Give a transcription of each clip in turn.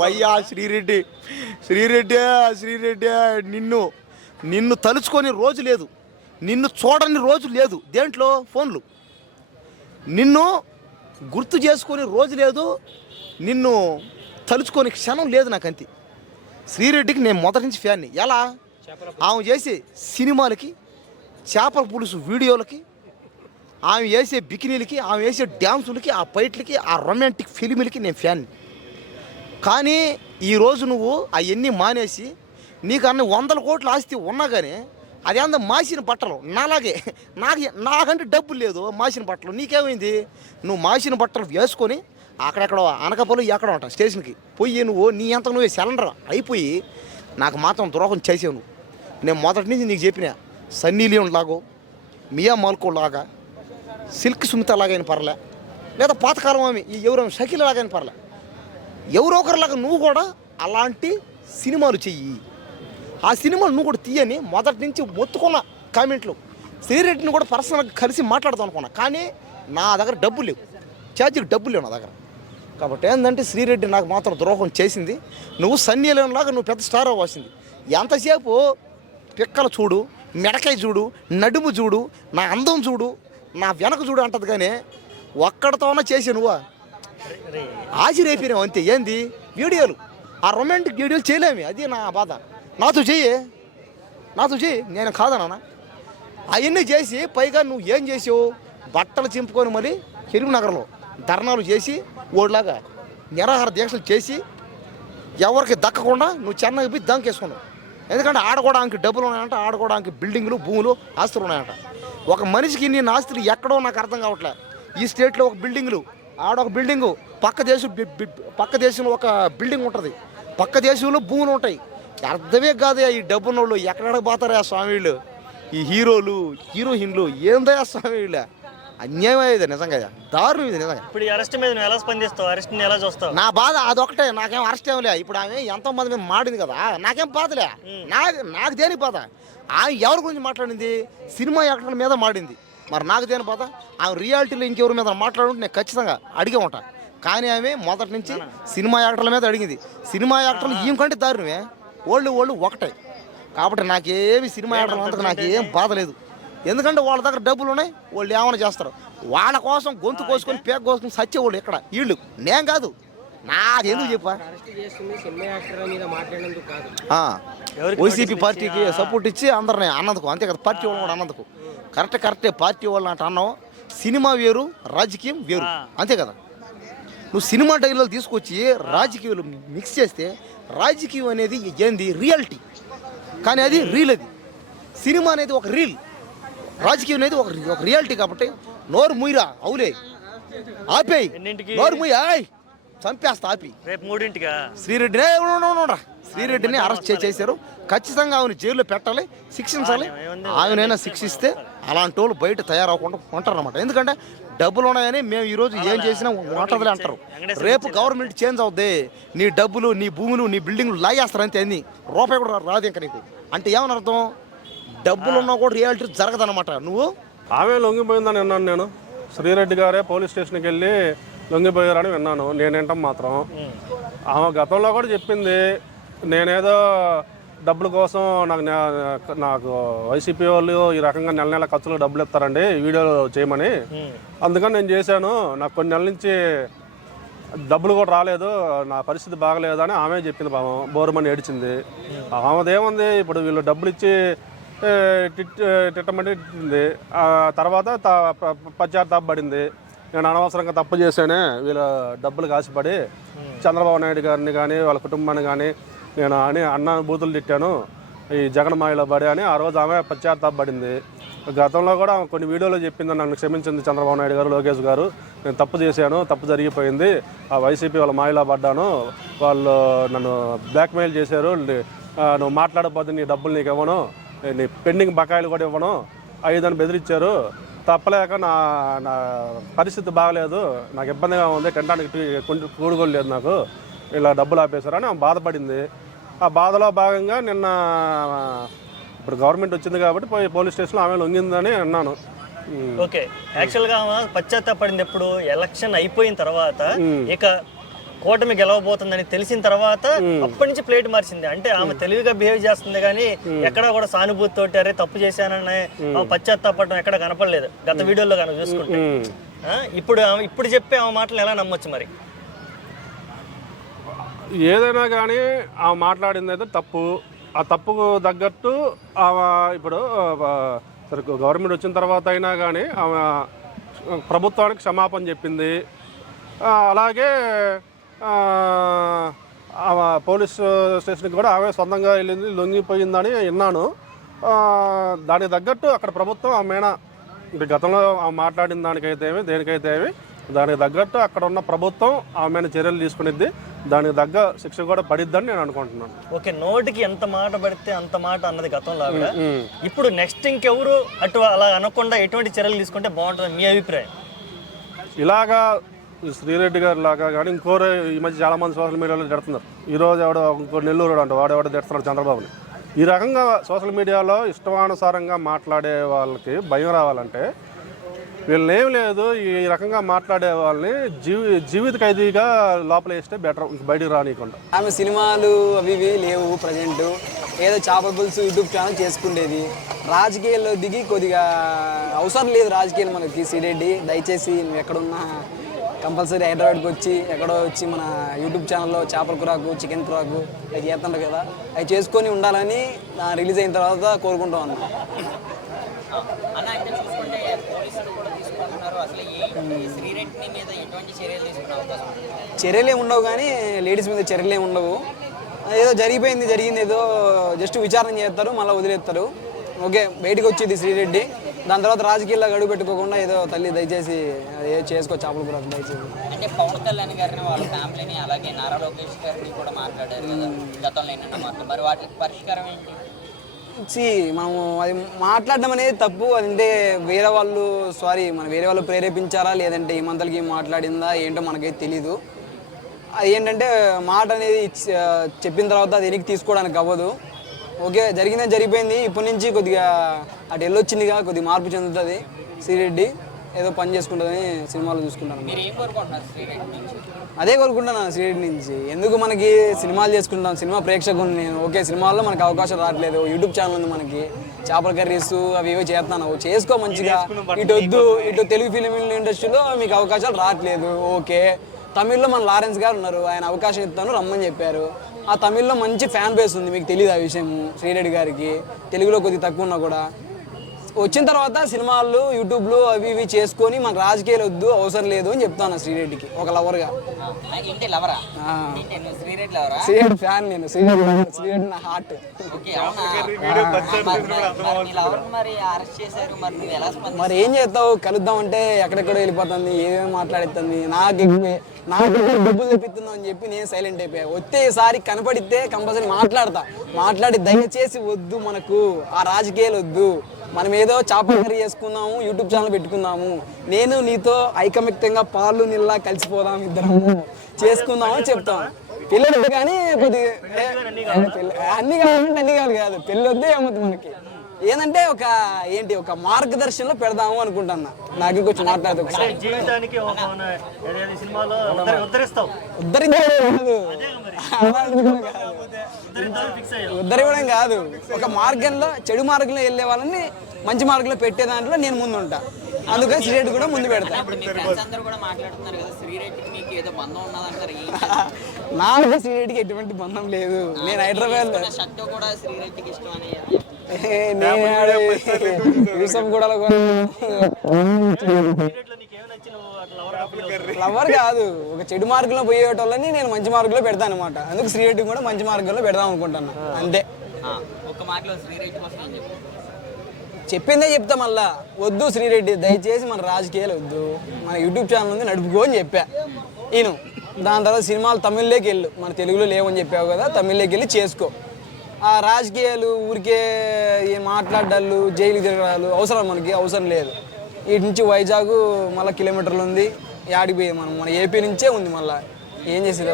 భయ్యా శ్రీరెడ్డి శ్రీరెడ్డి శ్రీరెడ్డి నిన్ను తలుచుకొని రోజు లేదు, నిన్ను చూడని రోజు లేదు. దేంట్లో ఫోన్లు నిన్ను గుర్తు చేసుకొని రోజు లేదు, నిన్ను తలుచుకొని క్షణం లేదు నాకు. అంతే. శ్రీరెడ్డికి నేను మొదటి నుంచి ఫ్యాన్ని. ఎలా ఆమె చేసే సినిమాలకి, చేపల పులుసు వీడియోలకి, ఆమె వేసే బికినీలకి, ఆమె వేసే డ్యాన్సులకి, ఆ ఫైట్లకి, ఆ రొమాంటిక్ ఫిలిములకి నేను ఫ్యాన్ని. కానీ ఈరోజు నువ్వు అవన్నీ మానేసి నీకన్నా 100 కోట్ల ఆస్తి ఉన్నా కానీ అది అంత మాసిన బట్టలు నాలాగే నాకంటే డబ్బులు లేదు. మాసిన బట్టలు నీకేమైంది? నువ్వు మాసిన బట్టలు వేసుకొని అక్కడెక్కడ అనకపల్లి ఎక్కడ ఉంటా స్టేషన్కి పోయి నువ్వు నీ అంత నువ్వే సిలిండర్ అయిపోయి నాకు మాత్రం ద్రోహం చేసావు నువ్వు. నేను మొదటి నుంచి నీకు చెప్పిన సన్నీ లియోన్ లాగో, మియా మాల్కో లాగా, సిల్క్ సుమిత లాగైనా పర్లే, లేదా పాతకాలం ఆమె ఎవరైనా షకీల్ లాగైనా పర్లే, ఎవరో ఒకరిలాగా నువ్వు కూడా అలాంటి సినిమాలు చెయ్యి. ఆ సినిమాలు నువ్వు కూడా తీయని మొదటి నుంచి ఒత్తుకున్న కామెంట్లు. శ్రీరెడ్డిని కూడా పర్సనల్గా కలిసి మాట్లాడదాం అనుకున్నా, కానీ నా దగ్గర డబ్బులు లేవు, ఛార్జీకి డబ్బులు లేవు నా దగ్గర. కాబట్టి ఏంటంటే శ్రీరెడ్డి నాకు మాత్రం ద్రోహం చేసింది. నువ్వు సన్నీ లియోన్ లాగా నువ్వు పెద్ద స్టార్ అవ్వాల్సింది. ఎంతసేపు పిక్కలు చూడు, మెడకాయ చూడు, నడుము చూడు, నా అందం చూడు, నా వెనక చూడు అంటది. కానీ ఒక్కడితోనే చేసి నువ్వా ఆశ్చర్యపోయినావు అంతే. ఏంది వీడియోలు, ఆ రొమాంటిక్ వీడియోలు చేయలేమి, అది నా బాధ. నాతో చెయ్యి, నేను కాదన్నా. అవన్నీ చేసి పైగా నువ్వు ఏం చేసావు? బట్టలు చింపుకొని మళ్ళీ నగర్లో ధర్నాలు చేసి ఓడిలాగా నిరాహార దీక్షలు చేసి ఎవరికి దక్కకుండా నువ్వు చెన్నైకి పోయి దంకేసుకున్నావు. ఎందుకంటే ఆడుకోవడానికి డబ్బులు ఉన్నాయంట, ఆడుకోవడానికి బిల్డింగులు, భూములు, ఆస్తులు ఉన్నాయంట. ఒక మనిషికి నేను ఆస్తులు ఎక్కడో నాకు అర్థం కావట్లే. ఈ స్టేట్లో ఒక బిల్డింగులు, ఆడొక బిల్డింగు, పక్క దేశంలో ఒక బిల్డింగ్ ఉంటుంది, పక్క దేశంలో భూములు ఉంటాయి. అర్థమే కాదు ఈ డబ్బున్న వాళ్ళు ఎక్కడ పోతారా స్వామి వీళ్ళు, ఈ హీరోలు హీరోయిన్లు. ఏందా స్వామి వీళ్ళ అన్యాయం ఇది, నిజంగా దారుణం ఇది నిజంగా. ఇప్పుడు అరెస్ట్ మీద ఎలా స్పందిస్తావు? అరెస్ట్ ఎలా చూస్తావు? నా బాధ అదొకటే, నాకేం అరెస్ట్ ఏమలే. ఇప్పుడు ఆమె ఎంతో మంది మీద మాడింది కదా, నాకేం బాధలే. నాకు దేని బాధ? ఆమె ఎవరి గురించి మాట్లాడింది? సినిమా యాక్టర్ల మీద మాడింది. మరి నాకు దేని బాధ? ఆమె రియాలిటీలో ఇంకెవరి మీద మాట్లాడుంటే నేను ఖచ్చితంగా అడిగే ఉంటా. కానీ ఆమె మొదటి నుంచి సినిమా యాక్టర్ల మీద అడిగింది. సినిమా యాక్టర్లు ఈమె కంటే దారుణమే, వాళ్ళు ఒకటే. కాబట్టి నాకేమి సినిమా యాక్టర్లు అంతకు నాకేం బాధ లేదు. ఎందుకంటే వాళ్ళ దగ్గర డబ్బులు ఉన్నాయి, వాళ్ళు ఏమైనా చేస్తారు. వాళ్ళ కోసం గొంతు కోసుకొని పేక కోసుకొని సచ్చేవాళ్ళు ఇక్కడ వీళ్ళు, నేను కాదు. నాకెందుకు చెప్పా? వైసీపీ పార్టీకి సపోర్ట్ ఇచ్చి అందరినీ అన్నందుకు, అంతే కదా. పార్టీ వాళ్ళు కూడా అన్నందుకు కరెక్టే. పార్టీ వాళ్ళు అంటే అన్నావు, సినిమా వేరు, రాజకీయం వేరు, అంతే కదా. నువ్వు సినిమా డైలాగ్ తీసుకొచ్చి రాజకీయాలు మిక్స్ చేస్తే రాజకీయం అనేది ఏంది? రియాలిటీ. కానీ అది రీల్. అది సినిమా అనేది ఒక రీల్, రాజకీయం అనేది ఒక రియాలిటీ. కాబట్టి నోరు ముయ్యరా, అవులే ఆపేయి, నోరు ముయ్య, చంపేస్తా ఆపి. రేపు 3ంటికా శ్రీరెడ్డిని అరెస్ట్ చేశారు. ఖచ్చితంగా ఆమెను జైల్లో పెట్టాలి, శిక్షించాలి. ఆమెనైనా శిక్షిస్తే అలాంటి వాళ్ళు బయట తయారవకుండా ఉంటారు అనమాట. ఎందుకంటే డబ్బులు ఉన్నాయని మేము ఈరోజు ఏం చేసినా ఉంటుందిలే అంటారు. రేపు గవర్నమెంట్ చేంజ్ అవుద్ది, నీ డబ్బులు, నీ భూములు, నీ బిల్డింగ్లు లాగేస్తారు. అంతే, అన్ని రూపాయి కూడా రాదు ఇంకా నీకు. అంటే ఏమని అర్థం? డబ్బులు ఉన్నా కూడా రియాలిటీ జరగదనమాట. నువ్వు ఆమె లొంగిపోయిందని విన్నాను నేను. శ్రీరెడ్డి గారే పోలీస్ స్టేషన్కి వెళ్ళి లొంగిపోయారని విన్నాను. నేనేంటాం మాత్రం ఆమె గతంలో కూడా చెప్పింది, నేనేదో డబ్బుల కోసం నాకు వైసీపీ వాళ్ళు ఈ రకంగా నెల ఖర్చులు డబ్బులు ఇస్తారండి వీడియోలు చేయమని, అందుకని నేను చేశాను. నాకు కొన్ని నెలల నుంచి డబ్బులు కూడా రాలేదు, నా పరిస్థితి బాగలేదు అని ఆమె చెప్పింది. పాపం బోరుమని ఏడిచింది. ఆమెదేముంది, ఇప్పుడు వీళ్ళు డబ్బులు ఇచ్చి తిట్టమని తిట్టింది. తర్వాత పశ్చాత్తాపడింది. నేను అనవసరంగా తప్పు చేశానే, వీళ్ళ డబ్బులు కాసిపడి చంద్రబాబు నాయుడు గారిని కానీ వాళ్ళ కుటుంబాన్ని కానీ నేను అన్న బూతులు తిట్టాను, ఈ జగన్ మాయలో పడి అని ఆ రోజు ఆమె పశ్చాత్తాపడింది. గతంలో కూడా కొన్ని వీడియోలో చెప్పిందని నన్ను క్షమించింది చంద్రబాబు నాయుడు గారు, లోకేష్ గారు. నేను తప్పు చేశాను, తప్పు జరిగిపోయింది, ఆ వైసీపీ వాళ్ళ మాయలో పడ్డాను, వాళ్ళు నన్ను బ్లాక్మెయిల్ చేశారు, నువ్వు మాట్లాడకపోతే నీ డబ్బులు నీకు ఇవ్వను, నీ పెండింగ్ బకాయిలు కూడా ఇవ్వను, ఐదని బెదిరించారు. తప్పలేక నా పరిస్థితి బాగలేదు, నాకు ఇబ్బందిగా ఉంది, తినడానికి కూడుకోలు లేదు, నాకు ఇలా డబ్బులు ఆపేశారని ఆమె బాధపడింది. ఆ బాధలో భాగంగా నిన్న ఇప్పుడు గవర్నమెంట్ వచ్చింది కాబట్టి పోలీస్ స్టేషన్లో ఆమె లొంగిందని అన్నాను. ఓకే, యాక్చువల్గా పశ్చాత్తాపడింది ఎప్పుడు? ఎలక్షన్ అయిపోయిన తర్వాత. ఇక కూటమి గెలవబోతుందని తెలిసిన తర్వాత అప్పటి నుంచి ప్లేట్ మార్చింది. అంటే ఆమె తెలివిగా బిహేవ్ చేస్తుంది కానీ ఎక్కడా కూడా సానుభూతి తోటి అరే తప్పు చేశానని పశ్చాత్తాపడడం ఎక్కడ కనపడలేదు గత వీడియోలో కనుక చూసుకుంటే. ఇప్పుడు చెప్పే ఆమె మాటలు ఎలా నమ్మొచ్చు మరి? ఏదైనా కానీ ఆమె మాట్లాడింది అయితే తప్పు. ఆ తప్పుకు తగ్గట్టు ఆమె ఇప్పుడు సరే గవర్నమెంట్ వచ్చిన తర్వాత అయినా కానీ ఆమె ప్రభుత్వానికి క్షమాపణ చెప్పింది. అలాగే ఆమె పోలీస్ స్టేషన్కి కూడా ఆమె సొంతంగా వెళ్ళింది, లొంగిపోయిందని విన్నాను. దానికి తగ్గట్టు అక్కడ ప్రభుత్వం ఆమె అంటే గతంలో ఆమె మాట్లాడిన దానికైతే ఏమి దేనికైతే ఏమి దానికి తగ్గట్టు అక్కడ ఉన్న ప్రభుత్వం ఆమెను చర్యలు తీసుకునిద్ది. దానికి తగ్గ శిక్ష కూడా పడిద్దని నేను అనుకుంటున్నాను. ఓకే, నోటికి ఎంత మాట పడితే అంత మాట అన్నది గతంలో. ఇప్పుడు నెక్స్ట్ ఇంకెవరు అటు అలా అనకుండా ఎటువంటి చర్యలు తీసుకుంటే బాగుంటుంది మీ అభిప్రాయం? ఇలాగా శ్రీరెడ్డి గారు లాగా కానీ ఇంకోరు ఈ మధ్య చాలా మంది సోషల్ మీడియాలో తిడుతున్నారు. ఈరోజు ఇంకో నెల్లూరు అంట వాడు తిడుతున్నాడు చంద్రబాబుని. ఈ రకంగా సోషల్ మీడియాలో ఇష్టానుసారంగా మాట్లాడే వాళ్ళకి భయం రావాలంటే వీళ్ళని ఏం లేదు, ఈ రకంగా మాట్లాడే వాళ్ళని జీవిత ఖైదీగా లోపల వేస్తే బెటర్, బయటికి రానియకుండా. ఆమె సినిమాలు అవి ఇవి లేవు ప్రజెంట్, ఏదో చేపల పులుసు యూట్యూబ్ ఛానల్ చేసుకునేది. రాజకీయాల్లో దిగి కొద్దిగా అవసరం లేదు రాజకీయాలు మనకి. శ్రీరెడ్డి దయచేసి నువ్వు ఎక్కడున్నా కంపల్సరీ హైదరాబాద్కి వచ్చి ఎక్కడో వచ్చి మన యూట్యూబ్ ఛానల్లో చేపల కూరాకు చికెన్ కూరాకు అవి చేస్తుంటారు కదా, అవి చేసుకొని ఉండాలని రిలీజ్ అయిన తర్వాత కోరుకుంటాం అన్న. చర్యలు ఏమి ఉండవు కానీ లేడీస్ మీద చర్యలు ఏమి ఉండవు. ఏదో జరిగింది ఏదో జస్ట్ విచారణ చేస్తారు, మళ్ళీ వదిలేస్తారు. ఓకే, బయటకు వచ్చింది శ్రీరెడ్డి, దాని తర్వాత రాజకీయాల్లో గడువు పెట్టుకోకుండా ఏదో తల్లి దయచేసి చేసుకో చేపల కూర దయచేసి. అంటే పవన్ కళ్యాణ్ గారిని వాళ్ళ ఫ్యామిలీని అలాగే నారా లోకేష్ గారిని కూడా మాట్లాడారు కదా గతంలో ఏంటంటే మాట్లాడు, మరి వాటికి పరిష్కారం ఏంటి? మనము అది మాట్లాడడం అనేది తప్పు. అదంటే వేరే వాళ్ళు ప్రేరేపించారా లేదంటే ఈ మంతలకి మాట్లాడిందా ఏంటో మనకైతే తెలీదు. అది ఏంటంటే మాట అనేది చెప్పిన తర్వాత అది వెనక్కి తీసుకోవడానికి అవ్వదు. ఓకే, జరిగిపోయింది. ఇప్పటి నుంచి కొద్దిగా అటు వెళ్ళొచ్చిందిగా, కొద్దిగా మార్పు చెందుతుంది. శ్రీరెడ్డి ఏదో పని చేసుకుంటుందని సినిమాలో చూసుకుంటాను. అదే కోరుకుంటాను శ్రీరెడ్డి నుంచి. ఎందుకు మనకి సినిమాలు చేసుకుంటాం, సినిమా ప్రేక్షకుని నేను. ఓకే, సినిమాల్లో మనకు అవకాశం రావట్లేదు, యూట్యూబ్ ఛానల్ ఉంది మనకి, చేపల కర్రీస్ అవి ఇవి చేస్తున్నాను, చేసుకో మంచిగా. ఇటు తెలుగు ఫిలిం ఇండస్ట్రీలో మీకు అవకాశాలు రావట్లేదు. ఓకే, తమిళ్లో మన లారెన్స్ గారు ఉన్నారు, ఆయన అవకాశం ఇస్తాను రమ్మని చెప్పారు. ఆ తమిళ్లో మంచి ఫ్యాన్ బేస్ ఉంది, మీకు తెలియదు ఆ విషయం. శ్రీరెడ్డి గారికి తెలుగులో కొద్దిగా తక్కువ ఉన్నా కూడా వచ్చిన తర్వాత సినిమాలు యూట్యూబ్లో అవి ఇవి చేసుకొని మన రాజకీయాలు వద్దు, అవసరం లేదు అని చెప్తాను శ్రీరెడ్డికి ఒక లవర్గా. శ్రీరెడ్డి ఫ్యాన్ నేను. శ్రీరెడ్డి నా హార్ట్. మరి ఏం చేస్తావు, కలుద్దామంటే ఎక్కడెక్కడో వెళ్ళిపోతుంది, ఏమేమి మాట్లాడుతుంది, నాకు డబ్బులు తెప్పిస్తుందో అని చెప్పి నేను సైలెంట్ అయిపోయా. వచ్చేసారి కనపడితే కంపల్సరీ మాట్లాడి దయచేసి వద్దు, మనకు ఆ రాజకీయాలు వద్దు, మనం ఏదో చేపల కర్రీ చేసుకుందాము, యూట్యూబ్ ఛానల్ పెట్టుకుందాము, నేను నీతో ఐకమత్యంగా పాలు నీళ్ళ కలిసిపోదాం, ఇద్దరము చేసుకుందాము అని చెప్తాం. పిల్లలు కానీ కొద్దిగా అన్ని కాదు, పెళ్ళి వద్దే ఏమవుతుంది మనకి. ఏంటంటే ఒక మార్గదర్శనంలో పెడదాము అనుకుంటున్నా. నాకు కొంచెం మాట్లాడుతూ జీవితానికి ఉద్ధరించడం కాదు, ఒక మార్గంలో చెడు మార్గంలో వెళ్ళే వాళ్ళని మంచి మార్గంలో పెట్టే దాంట్లో నేను ముందు ఉంటా. అందుకని శ్రీరెడ్డి కూడా ముందు పెడతా. నాకు శ్రీరెడ్డికి ఎటువంటి బంధం లేదు. నేను హైదరాబాద్ లవర్ కాదు, ఒక చెడు మార్గంలో పోయేటోళ్ళని నేను మంచి మార్గంలో పెడతాను అనమాట. అందుకు శ్రీరెడ్డి కూడా మంచి మార్గంలో పెడదాం అనుకుంటున్నా, అంతే. చెప్పిందే చెప్తా, మళ్ళా వద్దు శ్రీరెడ్డి దయచేసి మన రాజకీయాలు వద్దు, మన యూట్యూబ్ ఛానల్ ఉంది నడుపుకో అని చెప్పా. దాని తర్వాత సినిమాలు తమిళ్లోకి వెళ్ళు, మన తెలుగులో లేవని చెప్పావు కదా, తమిళ్లోకి వెళ్ళి చేసుకో. ఆ రాజకీయాలు ఊరికే మాట్లాడాలు, జైలు తిరగడాలు మనకి అవసరం లేదు. వీటి నుంచి వైజాగ్ మళ్ళీ కిలోమీటర్లు ఉంది, యాడికి పోయి మన ఏపీ నుంచే ఉంది. మళ్ళీ ఏం చేసేది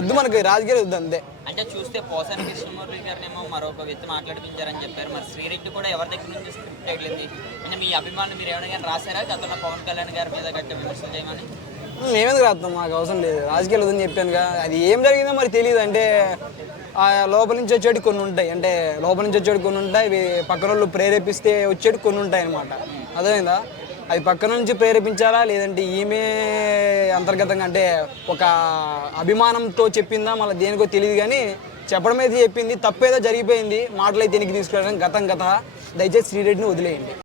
వద్దు మనకి రాజకీయాలు వద్దు, అంతే. అంటే చూస్తే పోసాని కృష్ణమూర్తి గారినేమో మరొక వ్యక్తి మాట్లాడిపించారని చెప్పారు. మరి శ్రీరెడ్డి కూడా ఎవరి దగ్గర నుంచి స్క్రిప్ట్ వెళ్ళింది? అంటే మీ అభిమానులు మీరు ఏమైనా కానీ రాశారా గతంలో పవన్ కళ్యాణ్ గారి మీద గట్టిగా విమర్శలు చేయమని? మేమెందుకు రాస్తాం, మాకు అవసరం లేదు, రాజకీయాలు వద్దని చెప్పానుగా. అది ఏం జరిగిందో మరి తెలియదు. అంటే లోపల నుంచి వచ్చేటి కొన్ని ఉంటాయి, అంటే లోపల నుంచి వచ్చేటి కొన్ని ఉంటాయి, ఇవి పక్కన వాళ్ళు ప్రేరేపిస్తే వచ్చేటి కొన్ని ఉంటాయి అనమాట. అర్థమైందా? అవి పక్కన నుంచి ప్రేరేపించాలా లేదంటే ఈమె అంతర్గతంగా అంటే ఒక అభిమానంతో చెప్పిందా మళ్ళీ దేనికో తెలియదు, కానీ చెప్పడం అయితే చెప్పింది. తప్పేదో జరిగిపోయింది, మాటలు అయితే వెనక్కి తీసుకురావడం గతం గత. దయచేసి శ్రీరెడ్డిని వదిలేయండి.